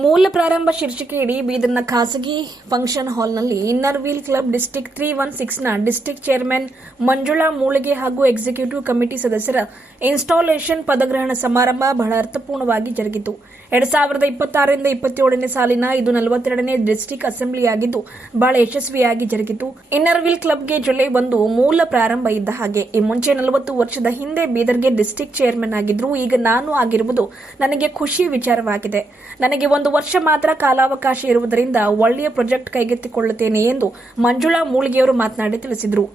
ಮೂಲ ಪ್ರಾರಂಭ ಶೀರ್ಷಿಕೆಯಡಿ ಬೀದರ್ನ ಖಾಸಗಿ ಫಂಕ್ಷನ್ ಹಾಲ್ನಲ್ಲಿ ಇನ್ನರ್ ವೀಲ್ ಕ್ಲಬ್ ಡಿಸ್ಟಿಕ್ಟ್ 316ನ ಡಿಸ್ಟಿಕ್ಟ್ ಚೇರ್ಮನ್ ಮಂಜುಳಾ ಮೂಳಿಗೆ ಹಾಗೂ ಎಕ್ಸಿಕ್ಯೂಟಿವ್ ಕಮಿಟಿ ಸದಸ್ಯರ ಇನ್ಸ್ಟಾಲೇಷನ್ ಪದಗ್ರಹಣ ಸಮಾರಂಭ ಬಹಳ ಅರ್ಥಪೂರ್ಣವಾಗಿ ಜರುಗಿತು. 2026ರಿಂದ 27ನೇ ಸಾಲಿನ ಇದು 42ನೇ ಡಿಸ್ಟಿಕ್ಟ್ ಅಸೆಂಬ್ಲಿಯಾಗಿದ್ದು ಬಹಳ ಯಶಸ್ವಿಯಾಗಿ ಜರುಗಿತು. ಇನ್ನರ್ ವೀಲ್ ಕ್ಲಬ್ಗೆ ಜುಲೈ 1 ಮೂಲ ಪ್ರಾರಂಭ ಇದ್ದ ಹಾಗೆ. ಈ ಮುಂಚೆ 40 ವರ್ಷದ ಹಿಂದೆ ಬೀದರ್ಗೆ ಡಿಸ್ಟಿಕ್ಟ್ ಚೇರ್ಮನ್ ಆಗಿದ್ರು. ಈಗ ನಾನು ಆಗಿರುವುದು ನನಗೆ ಖುಷಿ ವಿಚಾರವಾಗಿದೆ. ನನಗೆ 1 ವರ್ಷ ಮಾತ್ರ ಕಾಲಾವಕಾಶ ಇರುವುದರಿಂದ ಒಳ್ಳೆಯ ಪ್ರಾಜೆಕ್ಟ್ ಕೈಗೆತ್ತಿಕೊಳ್ಳುತ್ತೇನೆ ಎಂದು ಮಂಜುಳಾ ಮೂಳಿಗೆಯವರು ಮಾತನಾಡಿ ತಿಳಿಸಿದರು.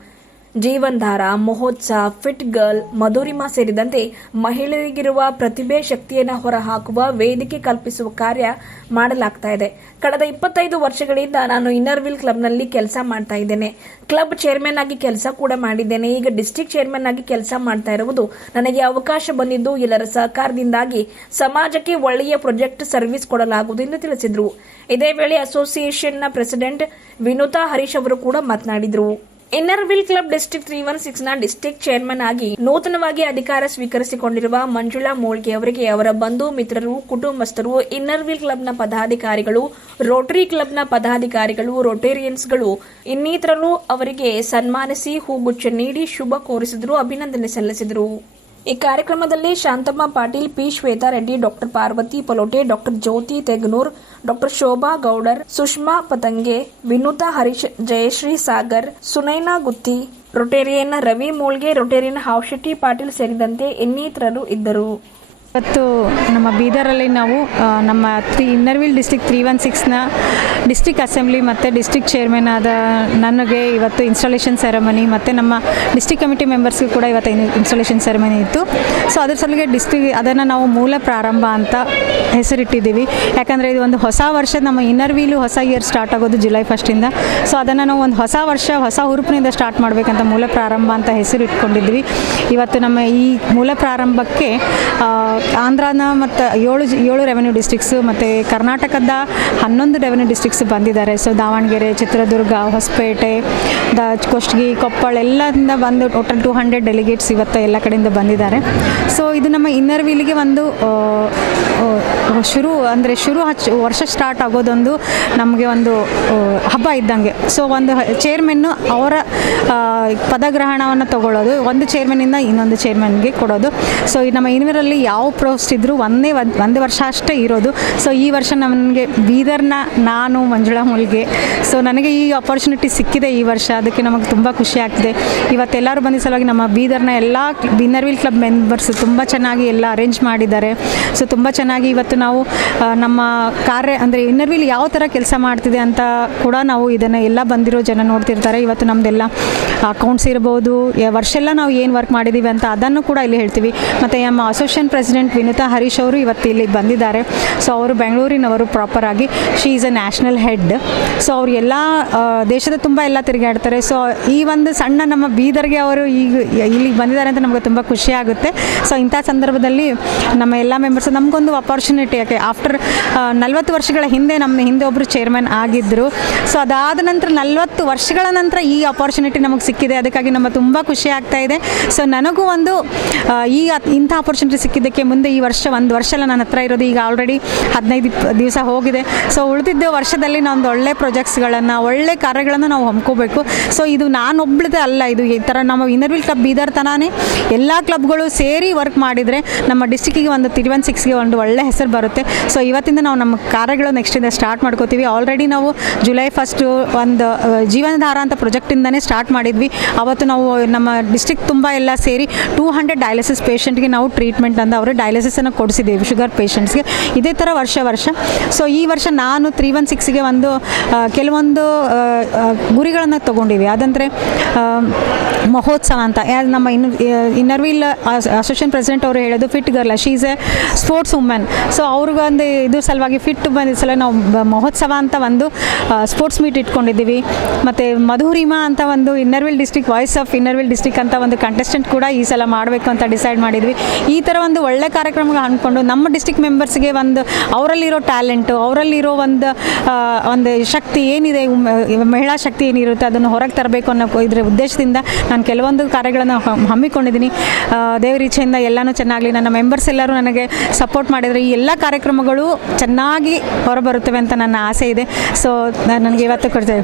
ಜೀವನ್ಧಾರ, ಮಹೋತ್ಸವ, ಫಿಟ್ ಗರ್ಲ್, ಮಧುರಿಮಾ ಸೇರಿದಂತೆ ಮಹಿಳೆಯರಿಗಿರುವ ಪ್ರತಿಭೆ ಶಕ್ತಿಯನ್ನು ಹೊರಹಾಕುವ ವೇದಿಕೆ ಕಲ್ಪಿಸುವ ಕಾರ್ಯ ಮಾಡಲಾಗ್ತಾ ಇದೆ. ಕಳೆದ 25 ವರ್ಷಗಳಿಂದ ನಾನು ಇನ್ನರ್ ವೀಲ್ ಕ್ಲಬ್ನಲ್ಲಿ ಕೆಲಸ ಮಾಡ್ತಾ ಇದ್ದೇನೆ. ಕ್ಲಬ್ ಚೇರ್ಮನ್ ಆಗಿ ಕೆಲಸ ಕೂಡ ಮಾಡಿದ್ದೇನೆ. ಈಗ ಡಿಸ್ಟ್ರಿಕ್ಟ್ ಚೇರ್ಮನ್ ಆಗಿ ಕೆಲಸ ಮಾಡ್ತಾ ಇರುವುದು ನನಗೆ ಅವಕಾಶ ಬಂದಿದ್ದು ಎಲ್ಲರ ಸಹಕಾರದಿಂದಾಗಿ ಸಮಾಜಕ್ಕೆ ಒಳ್ಳೆಯ ಪ್ರಾಜೆಕ್ಟ್ ಸರ್ವಿಸ್ ಕೊಡಲಾಗುವುದು ಎಂದು ತಿಳಿಸಿದರು. ಇದೇ ವೇಳೆ ಅಸೋಸಿಯೇಷನ್ನ ಪ್ರೆಸಿಡೆಂಟ್ ವಿನುತಾ ಹರೀಶ್ ಅವರು ಕೂಡ ಮಾತನಾಡಿದರು. ಇನ್ನರ್ ವೀಲ್ ಕ್ಲಬ್ ಡಿಸ್ಟಿಕ್ಟ್ 316ನ ಡಿಸ್ಟಿಕ್ಟ್ ಚೇರ್ಮನ್ ಆಗಿ ನೂತನವಾಗಿ ಅಧಿಕಾರ ಸ್ವೀಕರಿಸಿಕೊಂಡಿರುವ ಮಂಜುಳಾ ಮೂಳ್ಗೆ ಅವರಿಗೆ ಅವರ ಬಂಧು ಮಿತ್ರರು, ಕುಟುಂಬಸ್ಥರು, ಇನ್ನರ್ ವೀಲ್ ಕ್ಲಬ್ನ ಪದಾಧಿಕಾರಿಗಳು, ರೋಟರಿ ಕ್ಲಬ್ನ ಪದಾಧಿಕಾರಿಗಳು, ರೋಟೇರಿಯನ್ಸ್ಗಳು ಇನ್ನಿತರರು ಅವರಿಗೆ ಸನ್ಮಾನಿಸಿ ಹೂಗುಚ್ಛ ನೀಡಿ ಶುಭ ಕೋರಿಸಿದರು, ಅಭಿನಂದನೆ ಸಲ್ಲಿಸಿದರು. ಈ ಕಾರ್ಯಕ್ರಮದಲ್ಲಿ Shantamma Patil, P Shweta Reddy, doctor Parvati Palote, doctor Jyoti Teganur, doctor Shobha Gowdar, Sushma Patange, Vinuta Harish, Jayashree Sagar, Sunaina Gutti, rotarian Ravi Mulge, rotarian Havashetti Patil ಸೇರಿದಂತೆ ಇನ್ನಿತರರು ಇದ್ದರು. ಇವತ್ತು ನಮ್ಮ ಬೀದರಲ್ಲಿ ನಾವು ನಮ್ಮ ಇನ್ನರ್ ವೀಲ್ ಡಿಸ್ಟಿಕ್ಟ್ 316ನ ಡಿಸ್ಟಿಕ್ ಅಸೆಂಬ್ಲಿ ಮತ್ತು ಡಿಸ್ಟಿಕ್ ಚೇರ್ಮನ್ ಆದ ನನಗೆ ಇವತ್ತು ಇನ್ಸ್ಟಾಲೇಷನ್ ಸೆರೆಮನಿ ಮತ್ತು ನಮ್ಮ ಡಿಸ್ಟಿಕ್ ಕಮಿಟಿ ಮೆಂಬರ್ಸ್ಗೂ ಕೂಡ ಇವತ್ತು ಇನ್ಸ್ಟಾಲೇಷನ್ ಸೆರೆಮನಿ ಇತ್ತು. ಸೊ ಅದ್ರ ಸಲುವಾಗಿ ಅದನ್ನು ನಾವು ಮೂಲ ಪ್ರಾರಂಭ ಅಂತ ಹೆಸರಿಟ್ಟಿದ್ದೀವಿ. ಯಾಕಂದರೆ ಇದು ಒಂದು ಹೊಸ ವರ್ಷ, ನಮ್ಮ ಇನ್ನರ್ ವೀಲು ಹೊಸ ಇಯರ್ ಸ್ಟಾರ್ಟ್ ಆಗೋದು ಜುಲೈ 1ರಿಂದ. ಸೊ ಅದನ್ನು ನಾವು ಒಂದು ಹೊಸ ವರ್ಷ ಹೊಸ ಹುರುಪಿನಿಂದ ಸ್ಟಾರ್ಟ್ ಮಾಡಬೇಕಂತ ಮೂಲ ಪ್ರಾರಂಭ ಅಂತ ಹೆಸರು ಇಟ್ಕೊಂಡಿದ್ವಿ. ಇವತ್ತು ನಮ್ಮ ಈ ಮೂಲ ಪ್ರಾರಂಭಕ್ಕೆ ಆಂಧ್ರನ ಮತ್ತು 7 ರೆವೆನ್ಯೂ ಡಿಸ್ಟ್ರಿಕ್ಸು ಮತ್ತು ಕರ್ನಾಟಕದ 11 ರೆವೆನ್ಯೂ ಡಿಸ್ಟ್ರಿಕ್ಸ್ ಬಂದಿದ್ದಾರೆ. ಸೊ ದಾವಣಗೆರೆ, ಚಿತ್ರದುರ್ಗ, ಹೊಸಪೇಟೆ, ಕುಷ್ಟಗಿ, ಕೊಪ್ಪಳ ಎಲ್ಲದಿಂದ ಬಂದು ಟೋಟಲ್ 200 ಡೆಲಿಗೇಟ್ಸ್ ಇವತ್ತು ಎಲ್ಲ ಕಡೆಯಿಂದ ಬಂದಿದ್ದಾರೆ. ಸೊ ಇದು ನಮ್ಮ ಇನ್ನರ್ ವೀಲಿಗೆ ಒಂದು ವರ್ಷ ಸ್ಟಾರ್ಟ್ ಆಗೋದೊಂದು ನಮಗೆ ಒಂದು ಹಬ್ಬ ಇದ್ದಂಗೆ. ಸೊ ಒಂದು ಚೇರ್ಮನ್ನು ಅವರ ಪದಗ್ರಹಣವನ್ನು ತಗೊಳ್ಳೋದು, ಒಂದು ಚೇರ್ಮನ್ನಿಂದ ಇನ್ನೊಂದು ಚೇರ್ಮನ್ಗೆ ಕೊಡೋದು. ಸೊ ನಮ್ಮ ಇನ್ನರಲ್ಲಿ ಯಾವ ಪೋಸ್ಟ್ ಇದ್ದರೂ ಒಂದೇ ವರ್ಷ ಅಷ್ಟೇ ಇರೋದು. ಸೊ ಈ ವರ್ಷ ನನಗೆ ಬೀದರ್ನ ನಾನು ಮಂಜುಳಾ ಮೂಳ್ಗೆ, ಸೊ ನನಗೆ ಈ ಆಪರ್ಚುನಿಟಿ ಸಿಕ್ಕಿದೆ ಈ ವರ್ಷ. ಅದಕ್ಕೆ ನಮಗೆ ತುಂಬ ಖುಷಿ ಆಗ್ತಿದೆ. ಇವತ್ತೆಲ್ಲರೂ ಬಂದ ಸಲುವಾಗಿ ನಮ್ಮ ಬೀದರ್ನ ಎಲ್ಲ ಇನ್ನರ್ ವೀಲ್ ಕ್ಲಬ್ ಮೆಂಬರ್ಸ್ ತುಂಬ ಚೆನ್ನಾಗಿ ಎಲ್ಲ ಅರೇಂಜ್ ಮಾಡಿದ್ದಾರೆ. ಸೊ ತುಂಬ ಚೆನ್ನಾಗಿ ಇವತ್ತು ನಾವು ನಮ್ಮ ಕಾರ್ಯ ಅಂದರೆ ಇನ್ನರ್ ವೀಲ್ ಯಾವ ಥರ ಕೆಲಸ ಮಾಡ್ತಿದೆ ಅಂತ ಕೂಡ ನಾವು ಇದನ್ನು ಎಲ್ಲ ಬಂದಿರೋ ಜನ ನೋಡ್ತಿರ್ತಾರೆ. ಇವತ್ತು ನಮ್ಮದೆಲ್ಲ ಅಕೌಂಟ್ಸ್ ಇರ್ಬೋದು, ವರ್ಷ ಎಲ್ಲ ನಾವು ಏನು ವರ್ಕ್ ಮಾಡಿದ್ದೀವಿ ಅಂತ ಅದನ್ನು ಕೂಡ ಇಲ್ಲಿ ಹೇಳ್ತೀವಿ. ಮತ್ತು ನಮ್ಮ ಅಸೋಸಿಯೇಷನ್ ಪ್ರೆಸಿಡೆಂಟ್ ವಿನುತಾ ಹರೀಶ್ ಅವರು ಇವತ್ತು ಇಲ್ಲಿ ಬಂದಿದ್ದಾರೆ. ಸೊ ಅವರು ಬೆಂಗಳೂರಿನವರು ಪ್ರಾಪರ್ ಆಗಿ, she is a national head. So ಅವರು ಎಲ್ಲ ದೇಶದ ತುಂಬ ಎಲ್ಲ ತಿರುಗಾಡ್ತಾರೆ. ಸೊ ಈ ಒಂದು ಸಣ್ಣ ನಮ್ಮ ಬೀದರ್ಗೆ ಅವರು ಈಗ ಇಲ್ಲಿಗೆ ಬಂದಿದ್ದಾರೆ ಅಂತ ನಮಗೆ ತುಂಬ ಖುಷಿ ಆಗುತ್ತೆ. ಸೊ ಇಂಥ ಸಂದರ್ಭದಲ್ಲಿ ನಮ್ಮ ಎಲ್ಲ ಮೆಂಬರ್ಸ್ ನಮಗೊಂದು ಅಪಾರ್ಚುನಿಟಿ, ಯಾಕೆ ಆಫ್ಟರ್ 40 ವರ್ಷಗಳ ಹಿಂದೆ ನಮ್ಮ ಹಿಂದೆ ಒಬ್ಬರು ಚೇರ್ಮನ್ ಆಗಿದ್ದರು. ಸೊ ಅದಾದ ನಂತರ 40 ವರ್ಷಗಳ ನಂತರ ಈ ಅಪಾರ್ಚುನಿಟಿ ನಮಗೆ ಸಿಕ್ಕಿದೆ. ಅದಕ್ಕಾಗಿ ನಮಗೆ ತುಂಬ ಖುಷಿ ಆಗ್ತಾ ಇದೆ. ಸೊ ನನಗೂ ಒಂದು ಈಗ ಇಂಥ ಅಪಾರ್ಚುನಿಟಿ ಸಿಕ್ಕಿದ್ದಕ್ಕೆ ಮುಂದೆ ಈ ವರ್ಷ 1 ವರ್ಷ ಎಲ್ಲ ನನ್ನ ಹತ್ರ ಇರೋದು, ಈಗ ಆಲ್ರೆಡಿ 15 ದಿವಸ ಹೋಗಿದೆ. ಸೊ ಉಳಿದಿದ್ದ ವರ್ಷದಲ್ಲಿ ನಾವೊಂದು ಒಳ್ಳೆ ಪ್ರಾಜೆಕ್ಟ್ಸ್ಗಳನ್ನು, ಒಳ್ಳೆ ಕಾರ್ಯಗಳನ್ನು ನಾವು ಹಮ್ಕೋಬೇಕು. ಸೊ ಇದು ನಾನೊಬ್ಬಳದೇ ಅಲ್ಲ, ಇದು ಈ ಥರ ನಮ್ಮ ಇನ್ನರ್ ವೀಲ್ ಕ್ಲಬ್ ಬೀದರ್ ತನಾನೇ ಎಲ್ಲ ಕ್ಲಬ್ಗಳು ಸೇರಿ ವರ್ಕ್ ಮಾಡಿದರೆ ನಮ್ಮ ಡಿಸ್ಟಿಕ್ಕಿಗೆ ಒಂದು 316ಗೆ ಒಂದು ಒಳ್ಳೆ ಹೆಸರು ಬರುತ್ತೆ. ಸೊ ಇವತ್ತಿಂದ ನಾವು ನಮ್ಮ ಕಾರ್ಯಗಳು ನೆಕ್ಸ್ಟಿಂದ ಸ್ಟಾರ್ಟ್ ಮಾಡ್ಕೋತೀವಿ. ಆಲ್ರೆಡಿ ನಾವು ಜುಲೈ 1 ಒಂದು ಜೀವನಧಾರ ಅಂತ ಪ್ರಾಜೆಕ್ಟಿಂದನೇ ಸ್ಟಾರ್ಟ್ ಮಾಡಿದ್ವಿ. ಅವತ್ತು ನಾವು ನಮ್ಮ ಡಿಸ್ಟಿಕ್ ತುಂಬ ಎಲ್ಲ ಸೇರಿ 200 ಡಯಾಲಿಸಿಸ್ ಪೇಷಂಟ್ಗೆ ನಾವು ಟ್ರೀಟ್ಮೆಂಟ್ ಅಂತ ಅವರು ಡಯಾಲಿಸಿಸನ್ನು ಕೊಡಿಸಿದ್ದೀವಿ, ಶುಗರ್ ಪೇಷಂಟ್ಸ್ಗೆ. ಇದೇ ಥರ ವರ್ಷ. ಸೊ ಈ ವರ್ಷ ನಾನು 316ಗೆ ಒಂದು ಕೆಲವೊಂದು ಗುರಿಗಳನ್ನು ತೊಗೊಂಡಿವಿ. ಅದಂದರೆ ಮಹೋತ್ಸವ ಅಂತ ನಮ್ಮ ಇನ್ನರ್ ವೀಲ್ ಅಸೋಸಿಯೇಷನ್ ಪ್ರೆಸಿಡೆಂಟ್ ಅವರು ಹೇಳೋದು fit girl, she is A sports women. So ಅವ್ರಿಗೊಂದು ಇದು ಸಲುವಾಗಿ ಫಿಟ್ ಬಂದಿದ್ದ ಸಲ ನಾವು ಮಹೋತ್ಸವ ಅಂತ ಒಂದು ಸ್ಪೋರ್ಟ್ಸ್ ಮೀಟ್ ಇಟ್ಕೊಂಡಿದ್ದೀವಿ. ಮತ್ತು ಮಧುರಿಮಾ ಅಂತ ಒಂದು inner wheel district voice of inner wheel district ಅಂತ ಒಂದು ಕಂಟೆಸ್ಟೆಂಟ್ ಕೂಡ ಈ ಸಲ ಮಾಡಬೇಕು ಅಂತ ಡಿಸೈಡ್ ಮಾಡಿದ್ವಿ. ಈ ಥರ ಒಂದು ಒಳ್ಳೆ ಒಳ್ಳೆ ಕಾರ್ಯಕ್ರಮ ಅಂದ್ಕೊಂಡು ನಮ್ಮ ಡಿಸ್ಟಿಕ್ ಮೆಂಬರ್ಸ್ಗೆ ಒಂದು ಅವರಲ್ಲಿರೋ ಟ್ಯಾಲೆಂಟು, ಅವರಲ್ಲಿರೋ ಒಂದು ಶಕ್ತಿ ಏನಿದೆ, ಮಹಿಳಾ ಶಕ್ತಿ ಏನಿರುತ್ತೆ ಅದನ್ನು ಹೊರಗೆ ತರಬೇಕು ಅನ್ನೋ ಇದರ ಉದ್ದೇಶದಿಂದ ನಾನು ಕೆಲವೊಂದು ಕಾರ್ಯಗಳನ್ನು ಹಮ್ಮಿಕೊಂಡಿದ್ದೀನಿ. ದೇವರ ಇಚ್ಛೆಯಿಂದ ಎಲ್ಲನೂ ಚೆನ್ನಾಗಲಿ. ನನ್ನ ಮೆಂಬರ್ಸ್ ಎಲ್ಲರೂ ನನಗೆ ಸಪೋರ್ಟ್ ಮಾಡಿದರೆ ಈ ಎಲ್ಲ ಕಾರ್ಯಕ್ರಮಗಳು ಚೆನ್ನಾಗಿ ಹೊರಬರುತ್ತವೆ ಅಂತ ನನ್ನ ಆಸೆ ಇದೆ. ಸೊ ನನಗೆ ಇವತ್ತು ಕೊಡ್ತೇವೆ.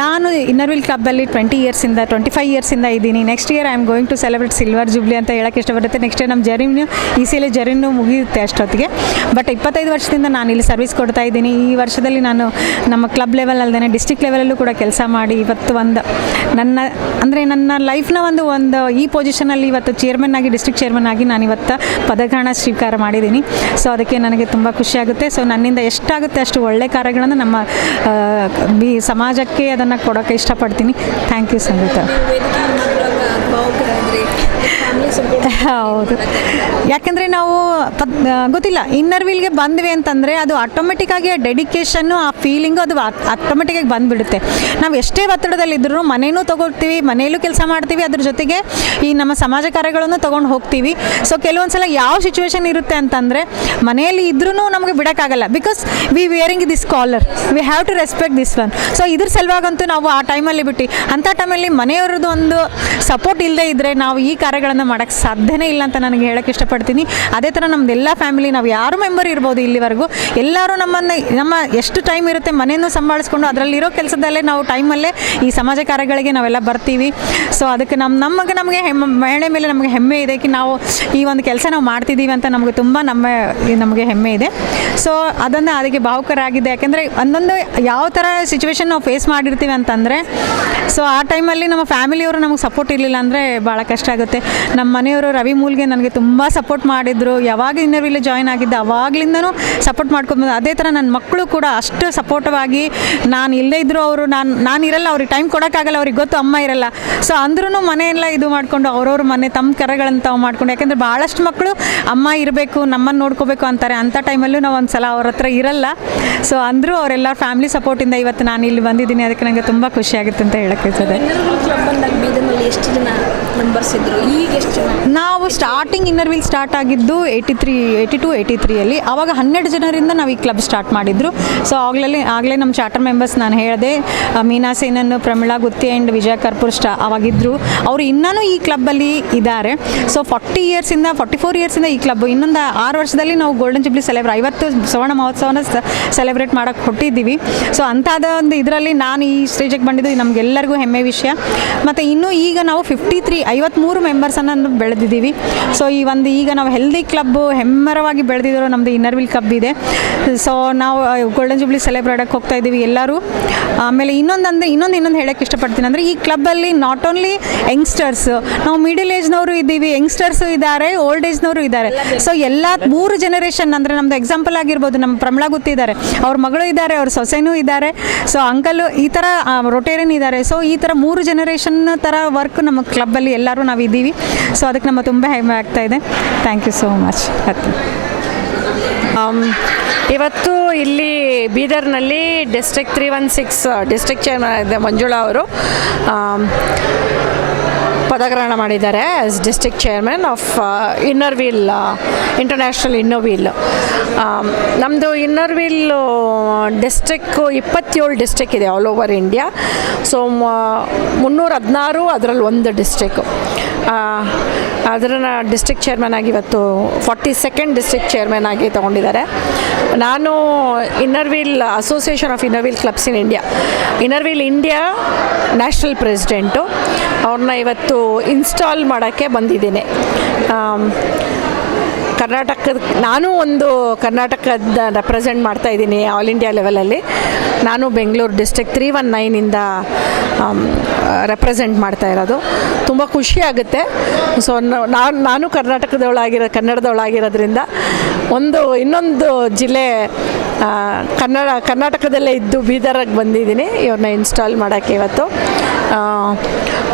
ನಾನು ಇನ್ನರ್ವಿಲ್ ಕ್ಲಬ್ಬಲ್ಲಿ 25 ಇಯರ್ಸಿಂದ ಇದ್ದೀನಿ. Next year I am going to celebrate silver jubilee ಅಂತ ಹೇಳೋಕ್ಕೆ ಇಷ್ಟಪಡುತ್ತೆ. ನೆಕ್ಸ್ಟ್ ಇಯರ್ ನಮ್ಮ ಜರ್ನಿನೂ ಜರ್ನಿನೂ ಮುಗಿಯುತ್ತೆ ಅಷ್ಟೊತ್ತಿಗೆ. ಬಟ್ 25 ವರ್ಷದಿಂದ ನಾನು ಇಲ್ಲಿ ಸರ್ವಿಸ್ ಕೊಡ್ತಾ ಇದ್ದೀನಿ. ಈ ವರ್ಷದಲ್ಲಿ ನಾನು ನಮ್ಮ ಕ್ಲಬ್ ಲೆವೆಲ್ ಅಲ್ಲದೆ ಡಿಸ್ಟಿಕ್ ಲೆವೆಲಲ್ಲೂ ಕೂಡ ಕೆಲಸ ಮಾಡಿ ಇವತ್ತು ನನ್ನ ಲೈಫ್ನ ಒಂದು ಈ ಪೊಸಿಷನಲ್ಲಿ ಇವತ್ತು ಡಿಸ್ಟ್ರಿಕ್ಟ್ ಚೇರ್ಮನ್ ಆಗಿ ನಾನು ಇವತ್ತು ಪದಗ್ರಹಣ ಸ್ವೀಕಾರ ಮಾಡಿದ್ದೀನಿ. ಸೊ ಅದಕ್ಕೆ ನನಗೆ ತುಂಬ ಖುಷಿಯಾಗುತ್ತೆ. ಸೊ ನನ್ನಿಂದ ಎಷ್ಟಾಗುತ್ತೆ ಅಷ್ಟು ಒಳ್ಳೆ ಕಾರ್ಯಗಳನ್ನು ನಮ್ಮ ಸಮಾಜಕ್ಕೆ ಅದನ್ನು ಕೊಡೋಕ್ಕೆ ಇಷ್ಟಪಡ್ತೀನಿ. ಥ್ಯಾಂಕ್ ಯು ಸಂಗೀತ. ಹೌದು, ಯಾಕೆಂದರೆ ನಾವು ಗೊತ್ತಿಲ್ಲ ಇನ್ನರ್ವಿಲ್ಗೆ ಬಂದ್ವಿ ಅಂತಂದರೆ ಅದು ಆಟೋಮೆಟಿಕ್ಕಾಗಿ ಆ ಡೆಡಿಕೇಶನ್ನು, ಆ ಫೀಲಿಂಗು ಅದು ಆಟೋಮೆಟಿಕ್ಕಾಗಿ ಬಂದುಬಿಡುತ್ತೆ. ನಾವು ಎಷ್ಟೇ ಒತ್ತಡದಲ್ಲಿದ್ದರೂ ಮನೇನೂ ತೊಗೊಳ್ತೀವಿ, ಮನೆಯಲ್ಲೂ ಕೆಲಸ ಮಾಡ್ತೀವಿ, ಅದ್ರ ಜೊತೆಗೆ ಈ ನಮ್ಮ ಸಮಾಜ ಕಾರ್ಯಗಳನ್ನು ತೊಗೊಂಡು ಹೋಗ್ತೀವಿ. ಸೊ ಕೆಲವೊಂದು ಸಲ ಯಾವ ಸಿಚುವೇಶನ್ ಇರುತ್ತೆ ಅಂತಂದರೆ ಮನೆಯಲ್ಲಿ ಇದ್ರೂ ನಮಗೆ ಬಿಡೋಕ್ಕಾಗಲ್ಲ. Because we wearing this collar, we have to respect this one. So ಇದ್ರ ಸಲುವಾಗಂತೂ ನಾವು ಆ ಟೈಮಲ್ಲಿ ಬಿಟ್ಟು ಅಂಥ ಟೈಮಲ್ಲಿ ಮನೆಯವ್ರದ್ದು ಒಂದು ಸಪೋರ್ಟ್ ಇಲ್ಲದೆ ಇದ್ದರೆ ನಾವು ಈ ಕಾರ್ಯಗಳನ್ನು ಮಾಡೋಕ್ಕೆ ಸಾಧ್ಯನೇ ಇಲ್ಲ ಅಂತ ನನಗೆ ಹೇಳೋಕ್ಕೆ ಇಷ್ಟಪಡ್ತೀನಿ. ಅದೇ ಥರ ನಮ್ಮದೆಲ್ಲ ಫ್ಯಾಮಿಲಿ, ನಾವು ಯಾರು ಮೆಂಬರ್ ಇರ್ಬೋದು ಇಲ್ಲಿವರೆಗೂ ಎಲ್ಲರೂ ನಮ್ಮ ಎಷ್ಟು ಟೈಮ್ ಇರುತ್ತೆ ಮನೆಯನ್ನು ಸಂಭಾಳಿಸ್ಕೊಂಡು ಅದರಲ್ಲಿರೋ ಕೆಲಸದಲ್ಲೇ ನಾವು ಟೈಮಲ್ಲೇ ಈ ಸಮಾಜ ಕಾರ್ಯಗಳಿಗೆ ನಾವೆಲ್ಲ ಬರ್ತೀವಿ. ಸೊ ಅದಕ್ಕೆ ನಮಗೆ ಮಹಿಳೆ ಮೇಲೆ ನಮಗೆ ಹೆಮ್ಮೆ ಇದೆ ಕಿ ನಾವು ಈ ಒಂದು ಕೆಲಸ ನಾವು ಮಾಡ್ತಿದ್ದೀವಿ ಅಂತ ನಮಗೆ ತುಂಬ ನಮಗೆ ಹೆಮ್ಮೆ ಇದೆ. ಸೊ ಅದಕ್ಕೆ ಭಾವುಕರಾಗಿದೆ. ಯಾಕೆಂದರೆ ಒಂದೊಂದು ಯಾವ ಥರ ಸಿಚುವೇಶನ್ ನಾವು ಫೇಸ್ ಮಾಡಿರ್ತೀವಿ ಅಂತಂದರೆ ಸೊ ಆ ಟೈಮಲ್ಲಿ ನಮ್ಮ ಫ್ಯಾಮಿಲಿಯವರು ನಮಗೆ ಸಪೋರ್ಟ್ ಇರಲಿಲ್ಲ ಅಂದರೆ ಭಾಳ ಕಷ್ಟ ಆಗುತ್ತೆ. ನಮ್ಮ ಮನೆಯವರು ರವಿ ಮೂಲ್ಗೆ ನನಗೆ ತುಂಬ ಸಪೋರ್ಟ್ ಮಾಡಿದರು. ಯಾವಾಗ ಇನ್ನರ್ವಿಲ್ ಜಾಯ್ನ್ ಆಗಿದ್ದೆ ಅವಾಗಲಿಂದನೂ ಸಪೋರ್ಟ್ ಮಾಡ್ಕೊಂಡು ಅದೇ ಥರ ನನ್ನ ಮಕ್ಕಳು ಕೂಡ ಅಷ್ಟು ಸಪೋರ್ಟಿವಾಗಿ, ನಾನು ಇಲ್ಲದೇ ಇದ್ದರೂ ಅವರು ನಾನು ಇರಲ್ಲ, ಅವ್ರಿಗೆ ಟೈಮ್ ಕೊಡೋಕ್ಕಾಗಲ್ಲ, ಅವ್ರಿಗೆ ಗೊತ್ತು ಅಮ್ಮ ಇರಲ್ಲ. ಸೊ ಅಂದ್ರೂ ಮನೆಯೆಲ್ಲ ಇದು ಮಾಡಿಕೊಂಡು ಅವ್ರವ್ರ ಮನೆ ತಮ್ಮ ಕರೆಗಳನ್ನು ತಾವು ಮಾಡ್ಕೊಂಡು, ಯಾಕೆಂದರೆ ಭಾಳಷ್ಟು ಮಕ್ಕಳು ಅಮ್ಮ ಇರಬೇಕು, ನಮ್ಮನ್ನು ನೋಡ್ಕೋಬೇಕು ಅಂತಾರೆ. ಅಂಥ ಟೈಮಲ್ಲೂ ನಾವು ಒಂದು ಸಲ ಅವ್ರ ಹತ್ರ ಇರಲ್ಲ. ಸೊ ಅಂದರೂ ಅವರೆಲ್ಲ ಫ್ಯಾಮಿಲಿ ಸಪೋರ್ಟಿಂದ ಇವತ್ತು ನಾನು ಇಲ್ಲಿ ಬಂದಿದ್ದೀನಿ. ಅದಕ್ಕೆ ನನಗೆ ತುಂಬ ಖುಷಿಯಾಗುತ್ತೆ ಅಂತ ಹೇಳೋಕ್ಕಿರ್ತದೆ. ಎಷ್ಟು ಜನ ಮೆಂಬರ್ಸ್ ಇದ್ರು, ಈಗ ಎಷ್ಟು ಜನ? ನಾವು ಸ್ಟಾರ್ಟಿಂಗ್ ಇನ್ನರ್ವಿಲ್ ಸ್ಟಾರ್ಟ್ ಆಗಿದ್ದು 82-83 ಆವಾಗ 12 ಜನರಿಂದ ನಾವು ಈ ಕ್ಲಬ್ ಸ್ಟಾರ್ಟ್ ಮಾಡಿದ್ರು. ಸೊ ಆಗಲೇ ನಮ್ಮ ಚಾರ್ಟರ್ ಮೆಂಬರ್ಸ್ ನಾನು ಹೇಳಿದೆ, ಮೀನಾ ಸೇನನ್ನು, ಪ್ರಮಿಳಾ ಗುತ್ತಿ ಆ್ಯಂಡ್ ವಿಜಯ ಕರ್ಪೂರ್ ಅವಾಗಿದ್ದರು. ಅವರು ಇನ್ನೂ ಈ ಕ್ಲಬ್ಬಲ್ಲಿ ಇದ್ದಾರೆ. ಸೊ 44 ಇಯರ್ಸಿಂದ ಈ ಕ್ಲಬ್. ಇನ್ನೊಂದು 6 ವರ್ಷದಲ್ಲಿ ನಾವು ಗೋಲ್ಡನ್ ಜೂಬ್ಲಿ 50 ಸುವರ್ಣ ಮಹೋತ್ಸವನ ಸೆಲೆಬ್ರೇಟ್ ಮಾಡೋಕ್ಕೆ ಹೊಟ್ಟಿದ್ದೀವಿ. ಸೊ ಅಂಥದ್ದು ಒಂದು ಇದರಲ್ಲಿ ನಾನು ಈ ಸ್ಟೇಜಿಗೆ ಬಂದಿದ್ದು ನಮಗೆಲ್ಲರಿಗೂ ಹೆಮ್ಮೆ ವಿಷಯ. ಮತ್ತು ಇನ್ನೂ ಈಗ ನಾವು 53 ಮೆಂಬರ್ಸನ್ನು ಬೆಳೆದಿದ್ದೀವಿ. ಸೊ ಈಗ ನಾವು ಹೆಲ್ದಿ ಕ್ಲಬ್ಬು ಹೆಮ್ಮರವಾಗಿ ಬೆಳೆದಿರೋ ನಮ್ಮದು ಇನ್ನರ್ವಿಲ್ ಕ್ಲಬ್ ಇದೆ. ಸೊ ನಾವು ಗೋಲ್ಡನ್ ಜೂಬ್ಲಿ ಸೆಲೆಬ್ರೇಟಕ್ಕೆ ಹೋಗ್ತಾ ಇದ್ದೀವಿ ಎಲ್ಲರೂ. ಆಮೇಲೆ ಇನ್ನೊಂದು ಹೇಳೋಕ್ಕೆ ಇಷ್ಟಪಡ್ತೀನಿ ಅಂದರೆ ಈ ಕ್ಲಬ್ಬಲ್ಲಿ ನಾಟ್ ಓನ್ಲಿ ಯಂಗ್ಸ್ಟರ್ಸ್, ನಾವು ಮಿಡಲ್ ಏಜ್ನವರು ಇದ್ದೀವಿ, ಯಂಗ್ಸ್ಟರ್ಸು ಇದ್ದಾರೆ, ಓಲ್ಡ್ ಏಜ್ನವರು ಇದ್ದಾರೆ. ಸೊ ಎಲ್ಲ 3 ಜನರೇಷನ್ ಅಂದರೆ ನಮ್ಮದು ಎಕ್ಸಾಂಪಲ್ ಆಗಿರ್ಬೋದು, ನಮ್ಮ ಪ್ರಮಿಳಾ ಗುತ್ತಿ ಇದ್ದಾರೆ, ಅವ್ರ ಮಗಳು ಇದ್ದಾರೆ, ಅವ್ರ ಸೊಸೆನೂ ಇದ್ದಾರೆ, ಸೊ ಅಂಕಲು ಈ ಥರ ರೊಟೇರಿಯನ್ ಇದ್ದಾರೆ. ಸೊ ಈ ಥರ 3 ಜನರೇಷನ್ ಥರ ವರ್ಕ್ ನಮ್ಮ ಕ್ಲಬ್ಬಲ್ಲಿ ಎಲ್ಲರೂ ನಾವು ಇದ್ದೀವಿ. ಸೊ ಅದಕ್ಕೆ ನಮ್ಮ ತುಂಬ ಹೆಮ್ಮೆ ಆಗ್ತಾ ಇದೆ. Thank you so much. ಇವತ್ತು ಇಲ್ಲಿ ಬೀದರ್ನಲ್ಲಿ ಡಿಸ್ಟ್ರಿಕ್ಟ್ 316 ಡಿಸ್ಟ್ರಿಕ್ಟ್ ಚೇರ್ಮನ್ ಇದೆ ಮಂಜುಳಾ ಅವರು ಪದಗ್ರಹಣ ಮಾಡಿದ್ದಾರೆ as district chairman of Inner Wheel international Inner Wheel. ನಮ್ಮದು ಇನ್ನರ್ವಿಲ್ ಡಿಸ್ಟ್ರಿಕ್ಕು 27 ಡಿಸ್ಟ್ರಿಕ್ ಇದೆ ಆಲ್ ಓವರ್ ಇಂಡಿಯಾ. ಸೊ 316 ಅದರಲ್ಲಿ ಒಂದು ಡಿಸ್ಟ್ರಿಕ್ಕು. ಅದನ್ನು ಡಿಸ್ಟ್ರಿಕ್ಟ್ ಚೇರ್ಮನ್ ಆಗಿ ಇವತ್ತು 42nd ಡಿಸ್ಟ್ರಿಕ್ಟ್ ಚೇರ್ಮನ್ ಆಗಿ ತೊಗೊಂಡಿದ್ದಾರೆ. ನಾನು Inner Wheel association of Inner Wheel clubs in India national president. ಅವ್ರನ್ನ ಇವತ್ತು ಇನ್ಸ್ಟಾಲ್ ಮಾಡೋಕ್ಕೆ ಬಂದಿದ್ದೀನಿ. ನಾನು ಒಂದು ಕರ್ನಾಟಕದ ರೆಪ್ರೆಸೆಂಟ್ ಮಾಡ್ತಾಯಿದ್ದೀನಿ ಆಲ್ ಇಂಡಿಯಾ ಲೆವೆಲಲ್ಲಿ. ನಾನು ಬೆಂಗಳೂರು ಡಿಸ್ಟ್ರಿಕ್ಟ್ 319ಇಂದ ರೆಪ್ರೆಸೆಂಟ್ ಮಾಡ್ತಾ ಇರೋದು. ತುಂಬ ಖುಷಿಯಾಗುತ್ತೆ. ಸೊ ನಾನು ಕನ್ನಡದವಳಾಗಿರೋದ್ರಿಂದ ಇನ್ನೊಂದು ಜಿಲ್ಲೆ ಕರ್ನಾಟಕದಲ್ಲೇ ಇದ್ದು ಬೀದರ್ಗೆ ಬಂದಿದ್ದೀನಿ ಇವ್ರನ್ನ ಇನ್ಸ್ಟಾಲ್ ಮಾಡೋಕ್ಕೆ ಇವತ್ತು.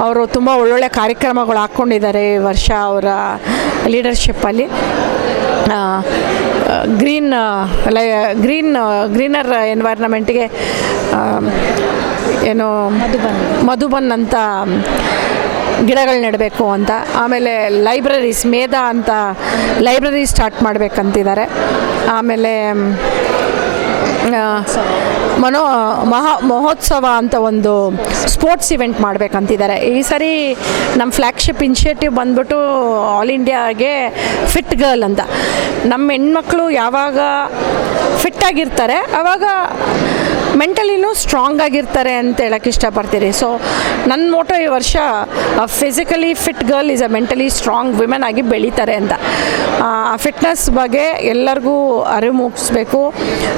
ಅವರು ತುಂಬ ಒಳ್ಳೊಳ್ಳೆ ಕಾರ್ಯಕ್ರಮಗಳು ಹಾಕ್ಕೊಂಡಿದ್ದಾರೆ ಈ ವರ್ಷ ಅವರ ಲೀಡರ್ಶಿಪ್ಪಲ್ಲಿ. ಗ್ರೀನರ್ ಎನ್ವೈರ್ನಮೆಂಟಿಗೆ ಮಧುಬನ್ ಅಂತ ಗಿಡಗಳು ನೆಡಬೇಕು ಅಂತ. ಆಮೇಲೆ ಲೈಬ್ರರೀಸ್, ಮೇಧಾ ಅಂತ ಲೈಬ್ರರಿ ಸ್ಟಾರ್ಟ್ ಮಾಡಬೇಕಂತಿದ್ದಾರೆ. ಆಮೇಲೆ ಮಹೋತ್ಸವ ಅಂತ ಒಂದು ಸ್ಪೋರ್ಟ್ಸ್ ಇವೆಂಟ್ ಮಾಡಬೇಕಂತಿದ್ದಾರೆ. ಈ ಸರಿ ನಮ್ಮ ಫ್ಲ್ಯಾಗ್ಶಿಪ್ ಇನಿಷಿಯೇಟಿವ್ ಬಂದ್ಬಿಟ್ಟು ಆಲ್ ಇಂಡಿಯಾಗೆ ಫಿಟ್ ಗರ್ಲ್ ಅಂತ. ನಮ್ಮ ಹೆಣ್ಮಕ್ಳು ಯಾವಾಗ ಫಿಟ್ಟಾಗಿರ್ತಾರೆ ಆವಾಗ ಮೆಂಟಲಿನೂ ಸ್ಟ್ರಾಂಗ್ ಆಗಿರ್ತಾರೆ ಅಂತ ಹೇಳಕ್ಕೆ ಇಷ್ಟಪಡ್ತೀರಿ. ಸೊ ನನ್ನ ಮೋಟೋ ಈ ವರ್ಷ physically fit girl is a mentally strong women ಆಗಿ ಬೆಳೀತಾರೆ ಅಂತ. ಆ ಫಿಟ್ನೆಸ್ ಬಗ್ಗೆ ಎಲ್ಲರಿಗೂ ಅರಿವು ಮೂಡಿಸ್ಬೇಕು.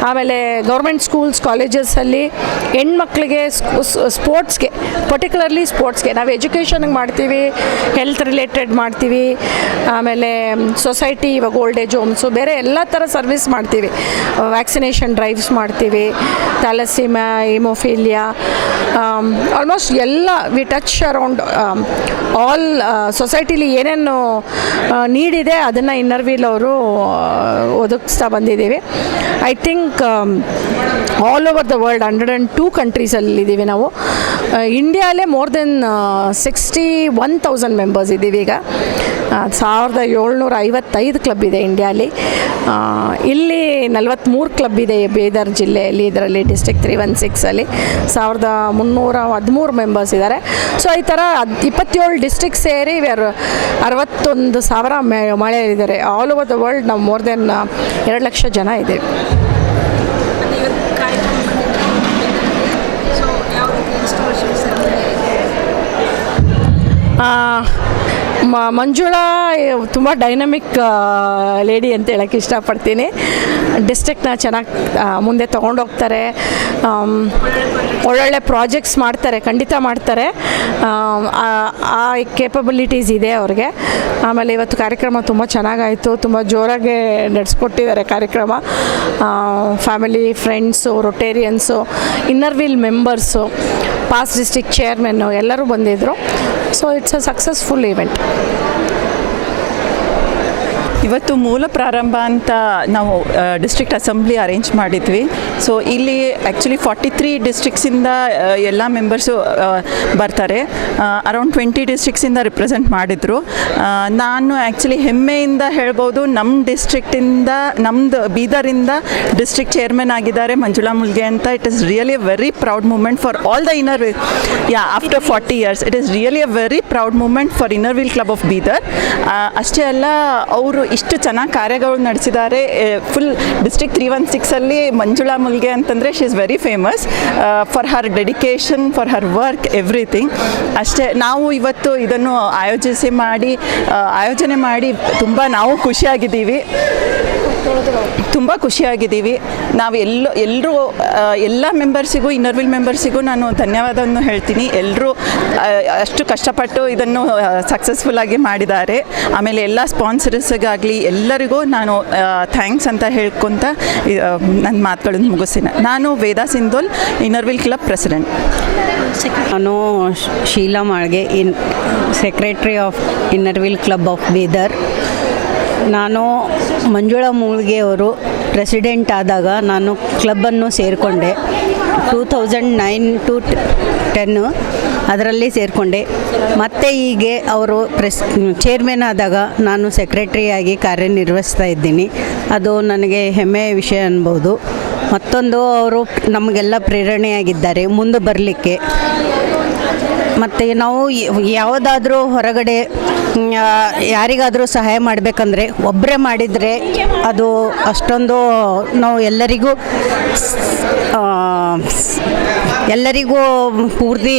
ಆಮೇಲೆ ಗೌರ್ಮೆಂಟ್ ಸ್ಕೂಲ್ಸ್ ಕಾಲೇಜಸಲ್ಲಿ ಹೆಣ್ಮಕ್ಳಿಗೆ ಸ್ಪೋರ್ಟ್ಸ್ಗೆ, ಪರ್ಟಿಕ್ಯುಲರ್ಲಿ ಸ್ಪೋರ್ಟ್ಸ್ಗೆ ನಾವು ಎಜುಕೇಷನ್ಗೆ ಮಾಡ್ತೀವಿ, ಹೆಲ್ತ್ ರಿಲೇಟೆಡ್ ಮಾಡ್ತೀವಿ, ಆಮೇಲೆ ಸೊಸೈಟಿ ಇವಾಗ ಓಲ್ಡ್ ಏಜ್ ಹೋಮ್ಸು, ಬೇರೆ ಎಲ್ಲ ಥರ ಸರ್ವಿಸ್ ಮಾಡ್ತೀವಿ. ವ್ಯಾಕ್ಸಿನೇಷನ್ ಡ್ರೈವ್ಸ್ ಮಾಡ್ತೀವಿ, ಥ್ಯಾಲಸೀಮಿಯಾ, ಹಿಮೋಫೀಲಿಯಾ, ಆಲ್ಮೋಸ್ಟ್ ಎಲ್ಲ ವಿ ಟಚ್ ಅರೌಂಡ್ ಆಲ್ ಸೊಸೈಟಿಲಿ ಏನೇನು ನೀಡಿದೆ ಅದನ್ನು ಇನ್ನರ್ ವೀಲ್ ಅವರು ಒದಗಿಸ್ತಾ ಬಂದಿದ್ದೀವಿ. I think all over the world 102 ಕಂಟ್ರೀಸಲ್ಲಿದ್ದೀವಿ ನಾವು. ಇಂಡಿಯಾಲೇ ಮೋರ್ ದೆನ್ 61,000 ಮೆಂಬರ್ಸ್ ಇದ್ದೀವಿ ಈಗ. 1755 ಕ್ಲಬ್ ಇದೆ ಇಂಡಿಯಾಲಿ. ಇಲ್ಲಿ 43 ಕ್ಲಬ್ ಇದೆ ಬೀದರ್ ಜಿಲ್ಲೆಯಲ್ಲಿ, ಇದರಲ್ಲಿ ಡಿಸ್ಟ್ರಿಕ್ಟ್ 316ಅಲ್ಲಿ 1313 ಮೆಂಬರ್ಸ್ ಇದ್ದಾರೆ. ಸೊ ಈ ಥರ 27 ಡಿಸ್ಟ್ರಿಕ್ಟ್ ಸೇರಿ 61,000 ಮಹಿಳೆಯರಿದ್ದಾರೆ. ಆಲ್ ಓವರ್ ದ ವರ್ಲ್ಡ್ ನಾವು ಮೋರ್ ದೆನ್ 2 ಲಕ್ಷ ಜನ ಇದ್ದೇವೆ. ಮಂಜುಳಾ ತುಂಬ ಡೈನಮಿಕ್ ಲೇಡಿ ಅಂತ ಹೇಳೋಕ್ಕೆ ಇಷ್ಟಪಡ್ತೀನಿ. ಡಿಸ್ಟ್ರಿಕ್ಟ್ನ ಚೆನ್ನಾಗಿ ಮುಂದೆ ತೊಗೊಂಡೋಗ್ತಾರೆ, ಒಳ್ಳೊಳ್ಳೆ ಪ್ರಾಜೆಕ್ಟ್ಸ್ ಮಾಡ್ತಾರೆ, ಖಂಡಿತ ಮಾಡ್ತಾರೆ. ಆ ಕೇಪಬಿಲಿಟೀಸ್ ಇದೆ ಅವ್ರಿಗೆ. ಆಮೇಲೆ ಇವತ್ತು ಕಾರ್ಯಕ್ರಮ ತುಂಬ ಚೆನ್ನಾಗಾಯಿತು, ತುಂಬ ಜೋರಾಗಿ ನಡೆಸ್ಕೊಟ್ಟಿದ್ದಾರೆ ಕಾರ್ಯಕ್ರಮ. Family, friends, rotarians, inner wheel members, past district chairman ಎಲ್ಲರೂ ಬಂದಿದ್ದರು. So it's a successful event. ಇವತ್ತು ಮೂಲ ಪ್ರಾರಂಭ ಅಂತ ನಾವು ಡಿಸ್ಟ್ರಿಕ್ಟ್ ಅಸೆಂಬ್ಲಿ ಅರೇಂಜ್ ಮಾಡಿದ್ವಿ. ಸೊ ಇಲ್ಲಿ ಆ್ಯಕ್ಚುಲಿ 43 ಡಿಸ್ಟ್ರಿಕ್ಸಿಂದ ಎಲ್ಲ ಮೆಂಬರ್ಸು ಬರ್ತಾರೆ. ಅರೌಂಡ್ 20 ಡಿಸ್ಟ್ರಿಕ್ಸಿಂದ ರಿಪ್ರೆಸೆಂಟ್ ಮಾಡಿದರು. ನಾನು ಆ್ಯಕ್ಚುಲಿ ಹೆಮ್ಮೆಯಿಂದ ಹೇಳ್ಬೋದು, ನಮ್ಮ ಡಿಸ್ಟ್ರಿಕ್ಟಿಂದ, ನಮ್ಮದು ಬೀದರಿಂದ ಡಿಸ್ಟ್ರಿಕ್ಟ್ ಚೇರ್ಮನ್ ಆಗಿದ್ದಾರೆ ಮಂಜುಳಾ ಮುಲ್ಗೆ ಅಂತ. It is really a very proud moment for all the inner wheel. After 40 years it is really a very proud moment for inner wheel club of Bidar. ಅಷ್ಟೇ ಅಲ್ಲ, ಅವರು ಇಷ್ಟು ಚೆನ್ನಾಗಿ ಕಾರ್ಯಗಳು ನಡೆಸಿದ್ದಾರೆ. ಫುಲ್ ಡಿಸ್ಟ್ರಿಕ್ಟ್ 316ಅಲ್ಲಿ ಮಂಜುಳಾ ಮುಲ್ಗೆ ಅಂತಂದರೆ she is very famous for her dedication, for her work, everything. ಅಷ್ಟೇ, ನಾವು ಇವತ್ತು ಇದನ್ನು ಆಯೋಜನೆ ಮಾಡಿ ತುಂಬ ನಾವು ಖುಷಿಯಾಗಿದ್ದೀವಿ. ನಾವು ಎಲ್ಲ ಮೆಂಬರ್ಸಿಗೂ, ಇನ್ನರ್ ವೀಲ್ ಮೆಂಬರ್ಸಿಗೂ ನಾನು ಧನ್ಯವಾದವನ್ನು ಹೇಳ್ತೀನಿ. ಎಲ್ಲರೂ ಅಷ್ಟು ಕಷ್ಟಪಟ್ಟು ಇದನ್ನು ಸಕ್ಸಸ್ಫುಲ್ಲಾಗಿ ಮಾಡಿದ್ದಾರೆ. ಆಮೇಲೆ ಎಲ್ಲ ಸ್ಪಾನ್ಸರ್ಸ್ಗಾಗಲಿ ಎಲ್ಲರಿಗೂ ನಾನು ಥ್ಯಾಂಕ್ಸ್ ಅಂತ ಹೇಳ್ಕೊತ ನನ್ನ ಮಾತುಗಳನ್ನು ಮುಗಿಸ್ತೀನಿ. ನಾನು Veda Sindhol, inner wheel club president. ನಾನು Sheela Malge, secretary of inner wheel club of Bidar. ನಾನು ಮಂಜುಳಾ ಮೂಳ್ಗೆ ಅವರು ಪ್ರೆಸಿಡೆಂಟ್ ಆದಾಗ ನಾನು ಕ್ಲಬ್ಬನ್ನು ಸೇರಿಕೊಂಡೆ. 2009 to 10 ಅದರಲ್ಲಿ ಸೇರಿಕೊಂಡೆ. ಮತ್ತು ಹೀಗೆ ಅವರು ಚೇರ್ಮನ್ ಆದಾಗ ನಾನು ಸೆಕ್ರೆಟ್ರಿಯಾಗಿ ಕಾರ್ಯನಿರ್ವಹಿಸ್ತಾ ಇದ್ದೀನಿ. ಅದು ನನಗೆ ಹೆಮ್ಮೆಯ ವಿಷಯ ಅನ್ಬೋದು. ಮತ್ತೊಂದು, ಅವರು ನಮಗೆಲ್ಲ ಪ್ರೇರಣೆಯಾಗಿದ್ದಾರೆ ಮುಂದೆ ಬರಲಿಕ್ಕೆ. ಮತ್ತು ನಾವು ಯಾವುದಾದ್ರೂ ಹೊರಗಡೆ ಯಾರಿಗಾದರೂ ಸಹಾಯ ಮಾಡಬೇಕಂದ್ರೆ ಒಬ್ಬರೇ ಮಾಡಿದರೆ ಅದು ಅಷ್ಟೊಂದು ನಾವು ಎಲ್ಲರಿಗೂ ಪೂರ್ತಿ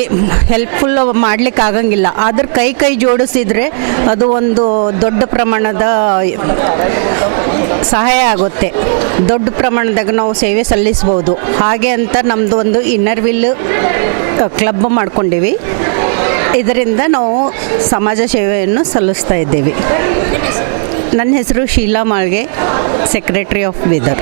ಹೆಲ್ಪ್ಫುಲ್ ಮಾಡಲಿಕ್ಕಾಗಂಗಿಲ್ಲ. ಆದ್ರೆ ಕೈ ಜೋಡಿಸಿದರೆ ಅದು ಒಂದು ದೊಡ್ಡ ಪ್ರಮಾಣದ ಸಹಾಯ ಆಗುತ್ತೆ. ದೊಡ್ಡ ಪ್ರಮಾಣದಾಗ ನಾವು ಸೇವೆ ಸಲ್ಲಿಸ್ಬೋದು. ಹಾಗೆ ಅಂತ ನಮ್ಮದು ಒಂದು ಇನ್ನರ್ ವೀಲ್ ಕ್ಲಬ್ ಮಾಡ್ಕೊಂಡಿವಿ. ಇದರಿಂದ ನಾವು ಸಮಾಜ ಸೇವೆಯನ್ನು ಸಲ್ಲಿಸ್ತಾ ಇದ್ದೇವೆ. ನನ್ನ ಹೆಸರು ಶೀಲಾ ಮಾಳ್ಗೆ, ಸೆಕ್ರೆಟ್ರಿ ಆಫ್ ಬೀದರ್.